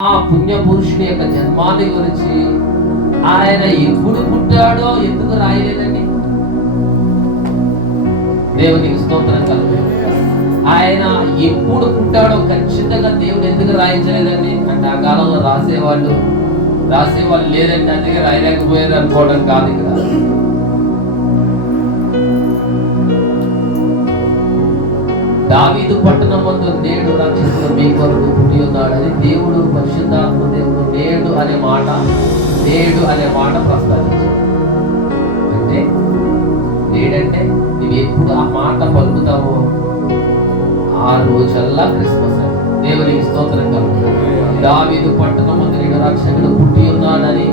ఆ పుణ్య పురుషుడి యొక్క జన్మాన్ని గురించి ఆయన ఎప్పుడు పుట్టాడో ఎందుకు రాయలేదండి? దేవునికి స్తోత్రం కలుగు. ఆయన ఎప్పుడు పుట్టాడో ఖచ్చితంగా దేవుడు ఎందుకు రాయించలేదండి అంటే ఆ కాలంలో రాసేవాళ్ళు లేరండి, అందుకే రాయలేకపోయారు అనుకోవడం కాదు. ఇక్కడ దావీదు పట్టణమందు నేడు రక్షకుడు మీ కొరకు పుట్టి ఉన్నాడని దేవుడు పరిశుద్ధాత్మ దేవుడు నేడు అనే మాట ప్రస్తావించాడు. అంటే నేడంటే నువ్వు ఎప్పుడు ఆ మాట పలుకుతావో ఆ రోజల్లా క్రిస్మస్ అని. దేవునికి స్తోత్రం కలుగు. దావీదు పట్టణమందు నేడు రక్షకుడు పుట్టి ఉన్నాడని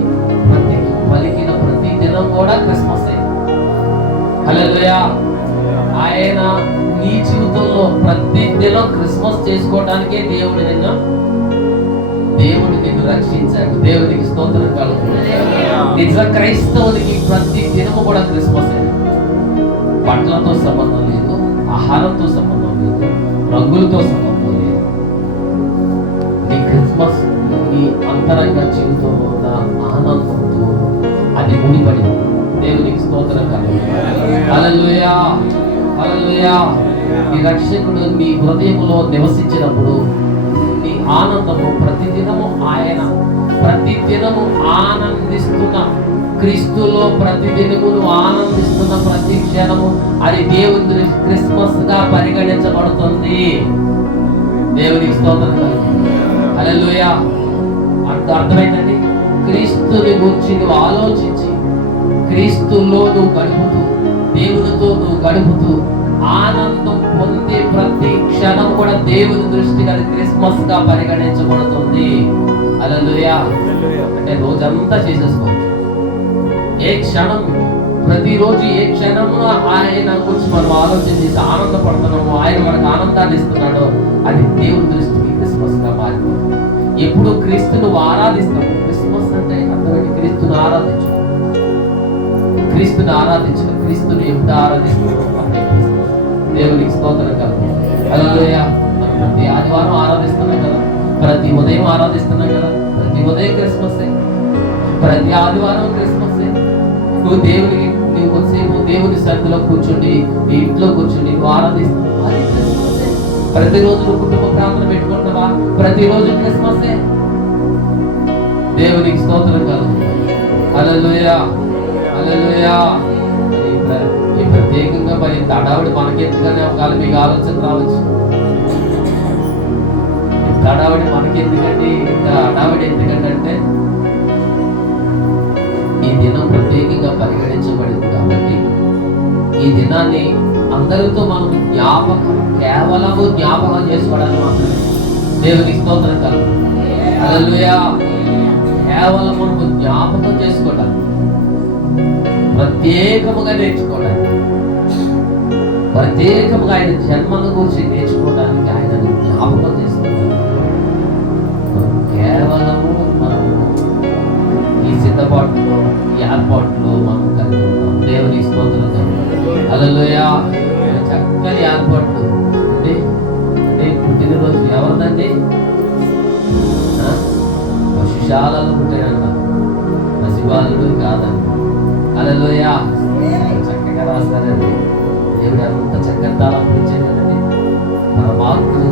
పలికిన ప్రతి దినం కూడా క్రిస్మస్ అయింది. హల్లెలూయా. ఆయన నీ జీవితంలో ప్రతి దినం క్రిస్మస్ చేసుకోవడానికే దేవుడు నిన్ను రక్షించాడు. దేవునికి స్తోత్రం కలుగు. నిజ క్రైస్తవునికి ప్రతి దినము కూడా క్రిస్మస్ అయింది. బట్టలతో సంబంధం లేదు, ఆహారంతో సంబంధం లేదు, రంగులతో సంబంధం లేదు. నీ క్రిస్మస్ నీ అంతరంగ జీవితంలో ఉన్న ఆనందంతో అది ముడిపడి. దేవునికి స్తోత్రం కలుగు. హల్లెలూయా, హల్లెలూయా. నీ రక్షకుడు నీ హృదయంలో నివసించినప్పుడు నీ ఆనందము ప్రతిదినము ఆనందిస్తున్న క్రీస్తులో ప్రతిదినము ఆనందిస్తున్న ప్రతి క్షణము అది దేవుని క్రిస్మస్ గా పరిగణించబడుతుంది. దేవునికి స్తోత్రం. హల్లెలూయా. అర్థమైందండి? క్రీస్తుని గురించి నువ్వు ఆలోచించి క్రీస్తులో నువ్వు గడుపుతూ దేవునితో నువ్వు గడుపుతూ ఆనందం పొందే ప్రతి క్షణం కూడా దేవుని దృష్టికి అది క్రిస్మస్ గా పరిగణించబడుతుంది. హల్లెలూయా. అంటే రోజంతా చేసేసుకోవచ్చు. ఏ క్షణం ప్రతిరోజు ఏ క్షణము ఆయన గురించి మనం ఆలోచన చేసి ఆనందపడుతున్నాము, ఆయన మనకు ఆనందాన్ని ఇస్తున్నాడో అది దేవుని దృష్టికి క్రిస్మస్ గా మారిపోతుంది. ఎప్పుడు క్రీస్తును ఆరాధిస్తాము. క్రిస్మస్ అంటే అర్థమైంది క్రీస్తుని ఆరాధించు, క్రీస్తుని ఎప్పుడు ఆరాధిస్తున్నాము. దేవునికి స్తోత్రం కలుగు. హల్లెలూయా. ప్రతి ఆదివారం ఆరాధిస్తున్నాం కదా, ప్రతి ఉదయం ఆరాధిస్తున్నాం కదా, ప్రతి ఉదయం క్రిస్మస్, ప్రతి ఆదివారం క్రిస్మస్. నువ్వు నువ్వు కొద్దిసేపు దేవుని సన్నిధిలో కూర్చోండి, నీ ఇంట్లో కూర్చోండి, నువ్వు ఆరాధిస్తున్నావు, అది క్రిస్మస్. ప్రతిరోజు నువ్వు కుటుంబ ప్రార్థన పెట్టుకుంటున్నావా, ప్రతిరోజు క్రిస్మస్. దేవునికి స్తోత్రం కలుగు. హల్లెలూయా, హల్లెలూయా. ఈ ప్రత్యేకంగా మరి తడావిడి మనకెందుకనే ఒకవేళ మీకు ఆలోచన రావచ్చు. తడావిడి మనకెందుకండి, ఇంత హడావిడి ఎందుకంటే ఈ దినం ప్రత్యేకంగా పరిగణించబడింది కాబట్టి ఈ దినాన్ని అందరితో మనం కేవలము జ్ఞాపకం చేసుకోవడానికి మాత్రమే. దేవునికి స్తోత్రం కలుగు. హల్లెలూయా. కేవలం మనకు జ్ఞాపకం చేసుకోవడానికి, ప్రత్యేకముగా నేర్చుకోవడానికి, ప్రత్యేకముగా ఆయన జన్మను గురించి నేర్చుకోవడానికి ఆయనను జ్ఞాపకం చేస్తున్నాం. కేవలము మనము ఈ సిద్ధపాటులో ఈ ఏర్పాటులో మనం కలిగి ఉన్నాం. దేవుని స్తోత్రం. హల్లెలూయా. చక్కని ఏర్పాట్లు అంటే పుట్టినరోజు ఎవరిదండి? పశుశాలలో పుట్టాడంట, పసిబాలుడు కాదండి. హల్లెలూయా. చక్కగా రాస్తారండి. దేవుడు అంత చక్కని తాళం ఇచ్చాడు కదండి. పరమాత్ముడు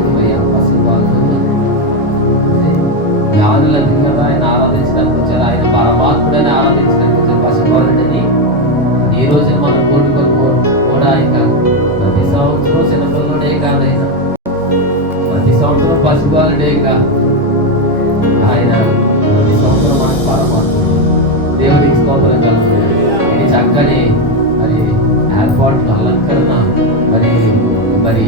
పసిబాలుడు జ్ఞానులకు కదా ఆయన ఆరాధించడానికి వచ్చారు. ఆయన పరమాత్ముడని ఆరాధించడానికి వచ్చారు. పసిబాలుడని ఈ రోజు మన కోరుకు కూడా ఆయన ప్రతి సంవత్సరం చిన్నపిల్లడే కాదు, ఆయన ప్రతి సంవత్సరం పసిబాలుడే కాదు, ఆయన ప్రతి సంవత్సరం మనకు పరమాత్ముడు. దేవునికి స్తోత్రం కలుగు. ఇది చక్కని మరి ఏర్పాట్లు, అలంకరణ, మరి